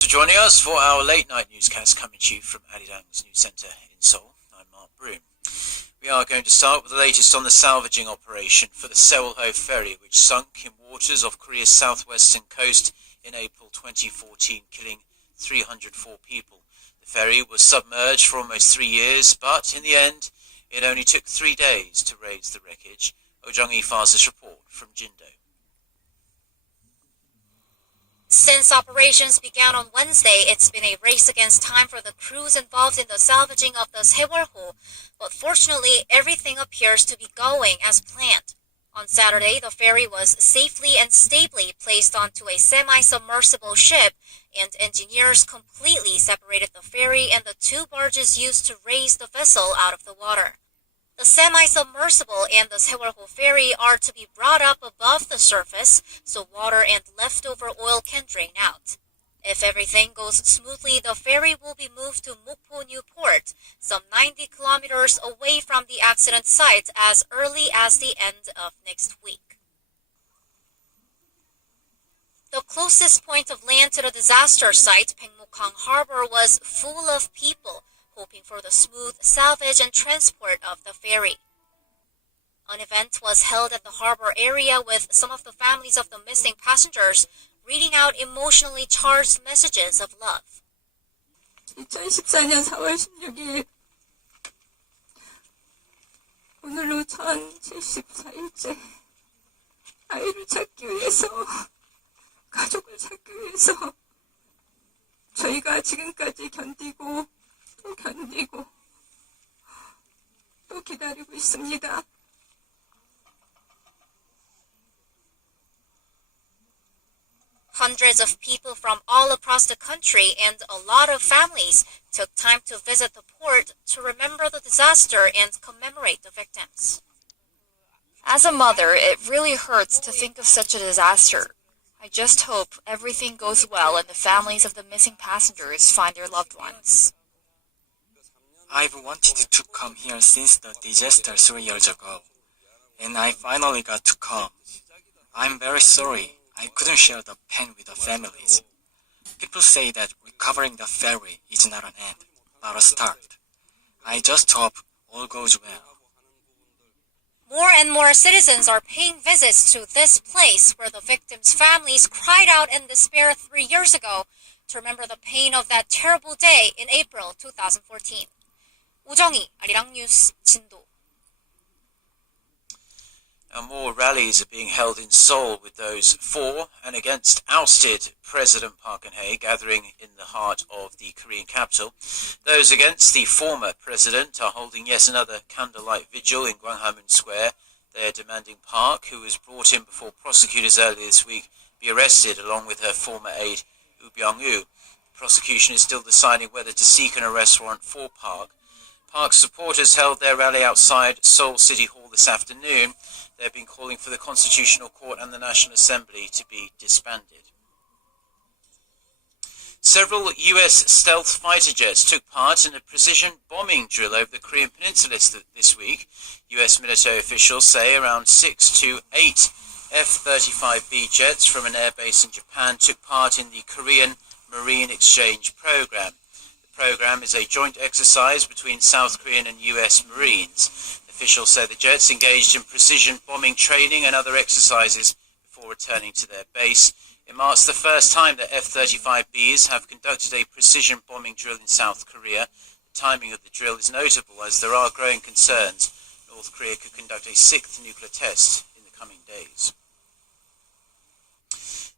For joining us for our late night newscast coming to you from Arirang's News Centre in Seoul. I'm Mark Broom. We are going to start with the latest on the salvaging operation for the Sewol-ho ferry, which sunk in waters off Korea's southwestern coast in April 2014, killing 304 people. The ferry was submerged for almost 3 years, but in the end, it only took 3 days to raise the wreckage. Oh Jung-hee files this report from Jindo. Since operations began on Wednesday, it's been a race against time for the crews involved in the salvaging of the Sewol-ho, but fortunately, everything appears to be going as planned. On Saturday, the ferry was safely and stably placed onto a semi-submersible ship, and engineers completely separated the ferry and the 2 barges used to raise the vessel out of the water. The semi-submersible and the Sewol-ho ferry are to be brought up above the surface so water and leftover oil can drain out. If everything goes smoothly, the ferry will be moved to Mokpo New Port, some 90 kilometers away from the accident site, as early as the end of next week. The closest point of land to the disaster site, Baekmukhang Harbor, was full of people, hoping for the smooth salvage and transport of the ferry. An event was held at the harbor area with some of the families of the missing passengers reading out emotionally charged messages of love. 2014년 4월 16일 오늘로 1074일째 아이를 찾기 위해서 가족을 찾기 위해서 저희가 지금까지 견디고 또 기다리고 있습니다. Hundreds of people from all across the country and a lot of families took time to visit the port to remember the disaster and commemorate the victims. As a mother, it really hurts to think of such a disaster. I just hope everything goes well and the families of the missing passengers find their loved ones. I've wanted to come here since the disaster 3 years ago, and I finally got to come. I'm very sorry I couldn't share the pain with the families. People say that recovering the ferry is not an end, but a start. I just hope all goes well. More and more citizens are paying visits to this place where the victims' families cried out in despair 3 years ago to remember the pain of that terrible day in April 2014. 오정희, 아리랑 뉴스, 진도. Now, more rallies are being held in Seoul with those for and against ousted President Park Geun-hye gathering in the heart of the Korean capital. Those against the former president are holding yet another candlelight vigil in Gwanghwamun Square. They are demanding Park, who was brought in before prosecutors earlier this week, be arrested along with her former aide, Woo Byung-woo. The prosecution is still deciding whether to seek an arrest warrant for Park. Park's supporters held their rally outside Seoul City Hall this afternoon. They've been calling for the Constitutional Court and the National Assembly to be disbanded. Several US stealth fighter jets took part in a precision bombing drill over the Korean peninsula this week. US military officials say around 6 to 8 F-35B jets from an airbase in Japan took part in the Korean Marine Exchange Program. The program is a joint exercise between South Korean and US Marines. Officials say the jets engaged in precision bombing training and other exercises before returning to their base. It marks the first time that F-35Bs have conducted a precision bombing drill in South Korea. The timing of the drill is notable as there are growing concerns North Korea could conduct a 6th nuclear test in the coming days.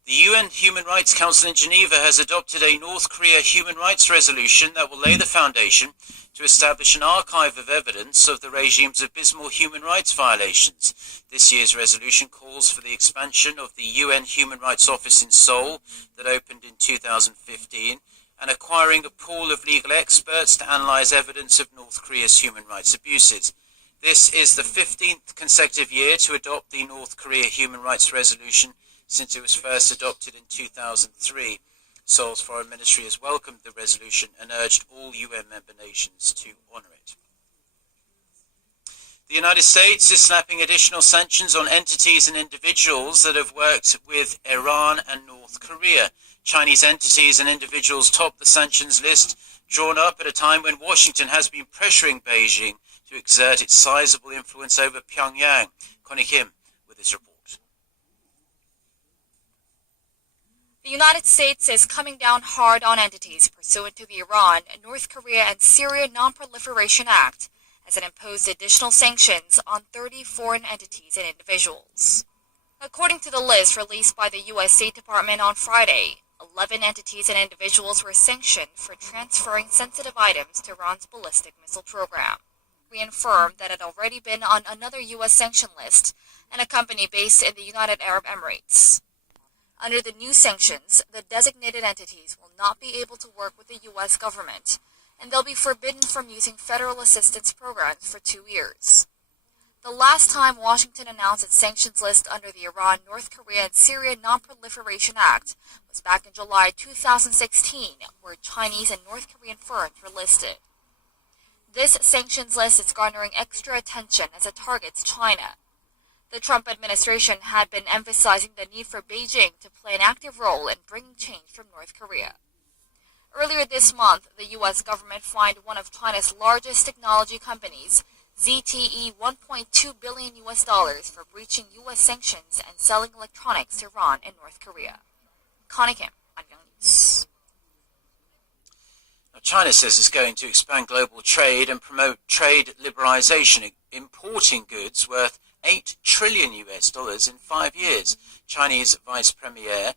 The UN Human Rights Council in Geneva has adopted a North Korea human rights resolution that will lay the foundation to establish an archive of evidence of the regime's abysmal human rights violations. This year's resolution calls for the expansion of the UN Human Rights Office in Seoul that opened in 2015 and acquiring a pool of legal experts to analyze evidence of North Korea's human rights abuses. This is the 15th consecutive year to adopt the North Korea Human Rights Resolution since it was first adopted in 2003. Seoul's foreign ministry has welcomed the resolution and urged all UN member nations to honour it. The United States is slapping additional sanctions on entities and individuals that have worked with Iran and North Korea. Chinese entities and individuals top the sanctions list, drawn up at a time when Washington has been pressuring Beijing to exert its sizable influence over Pyongyang. Connie Kim with this report. The United States is coming down hard on entities pursuant to the Iran, North Korea, and Syria Non-Proliferation Act, as it imposed additional sanctions on 30 foreign entities and individuals. According to the list released by the U.S. State Department on Friday, 11 entities and individuals were sanctioned for transferring sensitive items to Iran's ballistic missile program. Reaffirmed that it had already been on another U.S. sanction list, and a company based in the United Arab Emirates. Under the new sanctions, the designated entities will not be able to work with the U.S. government, and they'll be forbidden from using federal assistance programs for 2 years. The last time Washington announced its sanctions list under the Iran, North Korea, and Syria Non-Proliferation Act was back in July 2016, where Chinese and North Korean firms were listed. This sanctions list is garnering extra attention as it targets China. The Trump administration had been emphasizing the need for Beijing to play an active role in bringing change from North Korea. Earlier this month, the U.S. government fined one of China's largest technology companies, ZTE, $1.2 billion for breaching U.S. sanctions and selling electronics to Iran and North Korea. Connie Kim, Anyang News. China says it's going to expand global trade and promote trade liberalization, importing goods worth $8 trillion in 5 years. Chinese Vice Premier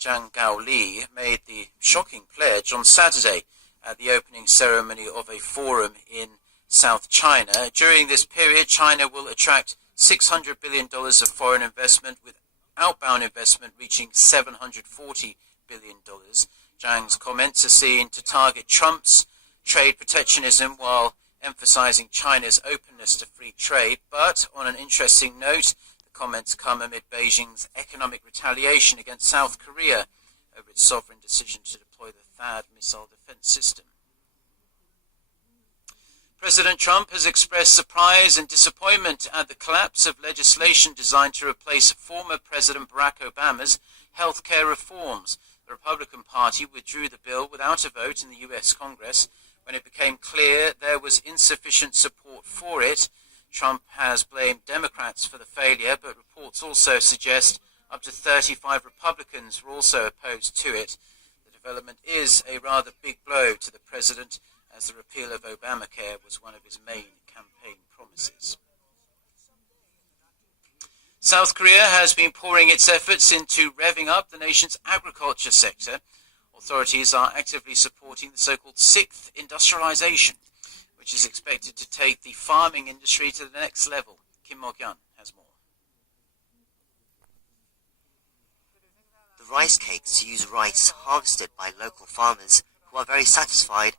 Zhang Gaoli made the shocking pledge on Saturday at the opening ceremony of a forum in South China. During this period, China will attract $600 billion of foreign investment, with outbound investment reaching $740 billion. Zhang's comments are seen to target Trump's trade protectionism while emphasizing China's openness to free trade. But on an interesting note, the comments come amid Beijing's economic retaliation against South Korea over its sovereign decision to deploy the THAAD missile defense system. President Trump has expressed surprise and disappointment at the collapse of legislation designed to replace former President Barack Obama's health care reforms. The Republican Party withdrew the bill without a vote in the U.S. Congress when it became clear there was insufficient support for it. Trump has blamed Democrats for the failure, but reports also suggest up to 35 Republicans were also opposed to it. The development is a rather big blow to the president, as the repeal of Obamacare was one of his main campaign promises. South Korea has been pouring its efforts into revving up the nation's agriculture sector. Authorities are actively supporting the so-called sixth industrialization, which is expected to take the farming industry to the next level. Kim Mok-yeon has more. The rice cakes use rice harvested by local farmers who are very satisfied